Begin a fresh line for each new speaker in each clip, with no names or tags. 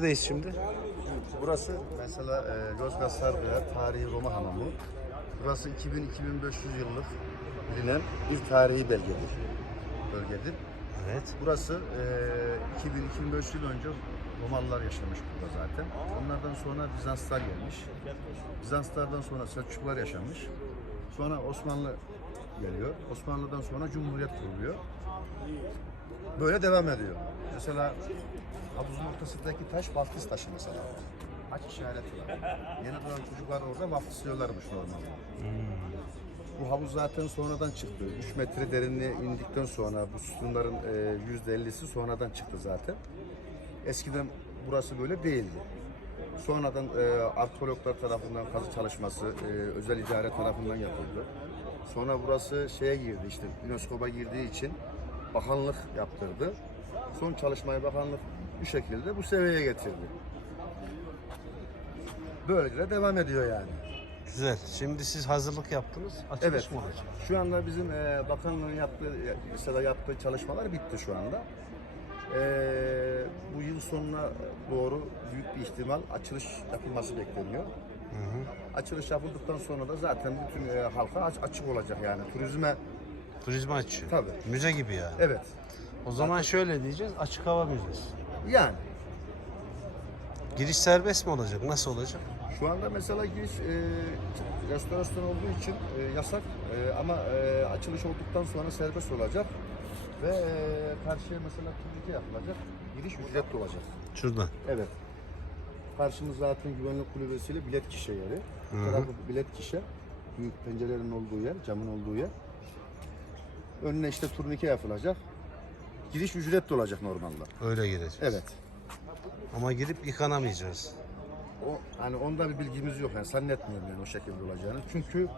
Neredeyiz şimdi?
Burası mesela e, Yozgat Sarıkaya Tarihi Roma Hamamı. Burası 2000-2500 yıllık bilinen bir tarihi belgedir. Bölgedir.
Evet.
Burası e, 2000-2500 yıl önce Romalılar yaşamış burada zaten. Onlardan sonra Bizanslar gelmiş. Bizanslardan sonra Selçuklular yaşamış. Sonra Osmanlı geliyor. Osmanlı'dan sonra Cumhuriyet kuruluyor. Böyle devam ediyor. Mesela havuzun ortasındaki taş vaftiz taşı mesela. Aç işareti var. Yeni doğan çocuklar orada vaftizliyorlarmış normalde. Bu havuz zaten sonradan çıktı. 3 metre derinliğe indikten sonra bu sütunların e, %50'si sonradan çıktı zaten. Eskiden burası böyle değildi. Sonradan e, arkeologlar tarafından kazı çalışması, e, özel idare tarafından yapıldı. Sonra burası şeye girdi işte UNESCO'ya girdiği için bakanlık yaptırdı. Son çalışmayı bakanlık bu şekilde bu seviyeye getirdi. Böylece de devam ediyor yani.
Güzel. Şimdi siz hazırlık yaptınız. Açılış
Evet.
mı olacak?
Şu anda bizim e, bakanlığın yaptığı, mesela yaptığı çalışmalar bitti şu anda. E, bu yıl sonuna doğru büyük bir ihtimal açılış yapılması bekleniyor. Açılış yapıldıktan sonra da zaten bütün e, halka aç- açık olacak yani turizme.
Turizmi açıyor.
Tabii.
Müze gibi yani.
Evet.
O zaman şöyle diyeceğiz. Açık hava müzesi.
Yani
Giriş serbest mi olacak? Nasıl olacak?
şu anda mesela giriş e, restorasyon olduğu için e, yasak E, ama e, açılış olduktan sonra serbest olacak ve e, karşıya mesela turnike yapılacak. Giriş ücretli olacak.
Şuradan.
Evet. Karşımız zaten güvenlik kulübesiyle bilet kişe yeri. Bu tarafı bilet kişe. Büyük pencerelerin olduğu yer, camın olduğu yer. Önüne işte turnike yapılacak. Giriş ücretli olacak normalde.
Öyle gireceğiz.
Evet.
Ama girip yıkanamayacağız.
O hani onda bir bilgimiz yok yani zannetmiyorum yani o şekilde olacağını. Çünkü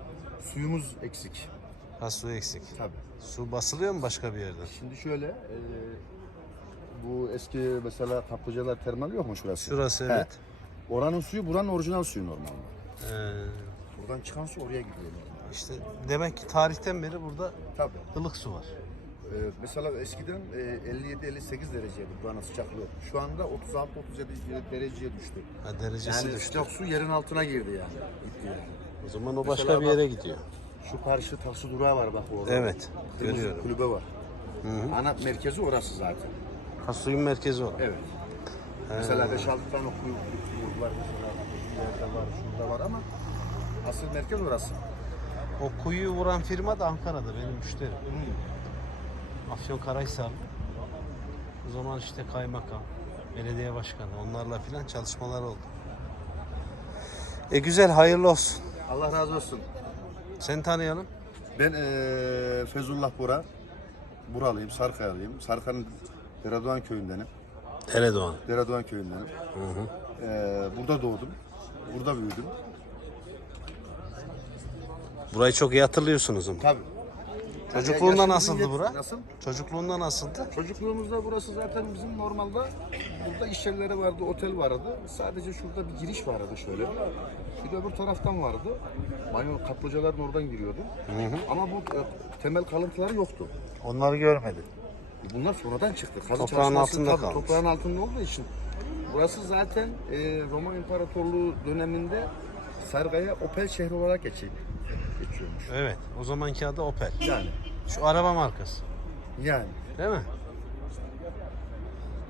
suyumuz eksik.
Ha su eksik.
Tabii.
Su basılıyor mu başka bir yerden?
Şimdi şöyle e, bu eski mesela kaplıcalar termal yok mu şurası?
Şurası
He.
evet.
Oranın suyu buranın orijinal suyu normalde.
Ee,
Buradan çıkan su oraya gidiyor.
İşte demek ki tarihten beri burada
Tabii.
ılık su var.
Ee, mesela eskiden e, 57-58 dereceydi buranın sıcaklığı. Şu anda 36-37 dereceye düştü.
Ha, derecesi
Yani
düştü.
sıcak su yerin altına girdi yani. Gitti yani.
O zaman o başka
Mesela
bir
bak-
yere gidiyor.
Şu karşı taksi durağı var bak orada.
Evet,
Kırmızı
görüyorum.
kulübe var. Ana merkezi orası zaten.
Ha, suyun merkezi o.
Evet. Mesela 5-6 tane kuyu kuyu var mesela. Yerde var, şurada var ama asıl merkez orası.
O kuyuyu vuran firma da Ankara'da benim müşterim. Afyon Karahisarlı. O zaman işte kaymakam, belediye başkanı onlarla filan çalışmalar oldu. E güzel hayırlı olsun.
Allah razı olsun.
Seni tanıyalım.
Ben eee Fezullah Bora. Buralıyım, Sarkayalıyım. Sarkan'ın Deradoğan köyündenim.
Eredoğan.
Deradoğan köyündenim. Eee, burada doğdum. Burada büyüdüm.
Burayı çok iyi hatırlıyorsunuz ama.
Tabii.
Çocukluğunda nasıldı bura?
Nasıl?
Çocukluğunda nasıldı?
Çocukluğumuzda burası zaten bizim normalde burada iş yerleri vardı, otel vardı. Sadece şurada bir giriş vardı şöyle. Bir de öbür taraftan vardı. Banyo kaplıcaların oradan giriyordu. Ama bu e, temel kalıntıları yoktu.
Onları görmedim.
Bunlar sonradan çıktı. Kazı
Toprağın
çalışması
altında
tabii
kalmış.
Toprağın altında olduğu için. Burası zaten e, Roma İmparatorluğu döneminde Sargaya Opel şehri olarak geçiyor. Geçiyormuş.
Evet. O zamanki adı Opel.
Yani.
Şu araba markası.
Yani.
Değil mi?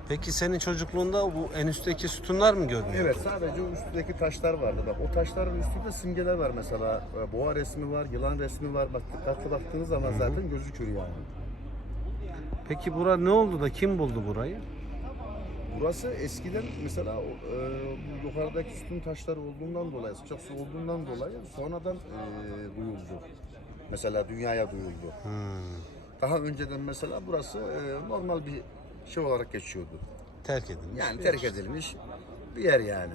Peki senin çocukluğunda bu en üstteki sütunlar mı görünüyor?
Evet sadece o üstündeki taşlar vardı. Bak o taşların üstünde simgeler var mesela. E, Boğa resmi var, yılan resmi var. Bak dikkatli baktığınız zaman zaten gözükür yani.
Peki bura ne oldu da kim buldu burayı?
Burası eskiden mesela e, bu yukarıdaki sütun taşları olduğundan dolayı, sıcak su olduğundan dolayı sonradan e, duyuldu. Mesela dünyaya duyuldu. Daha önceden mesela burası e, normal bir şey olarak geçiyordu.
Terk edilmiş.
Yani
bir
terk
yer.
edilmiş bir yer yani.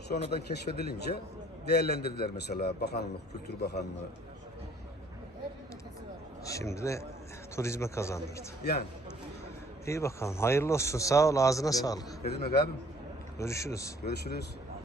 Sonradan keşfedilince değerlendirdiler mesela Bakanlık, Kültür Bakanlığı.
Şimdi de turizme kazandırdı.
Yani
İyi bakalım. Hayırlı olsun. Sağ ol. Ağzına sağlık.
ne demek abim?
Görüşürüz.
Görüşürüz.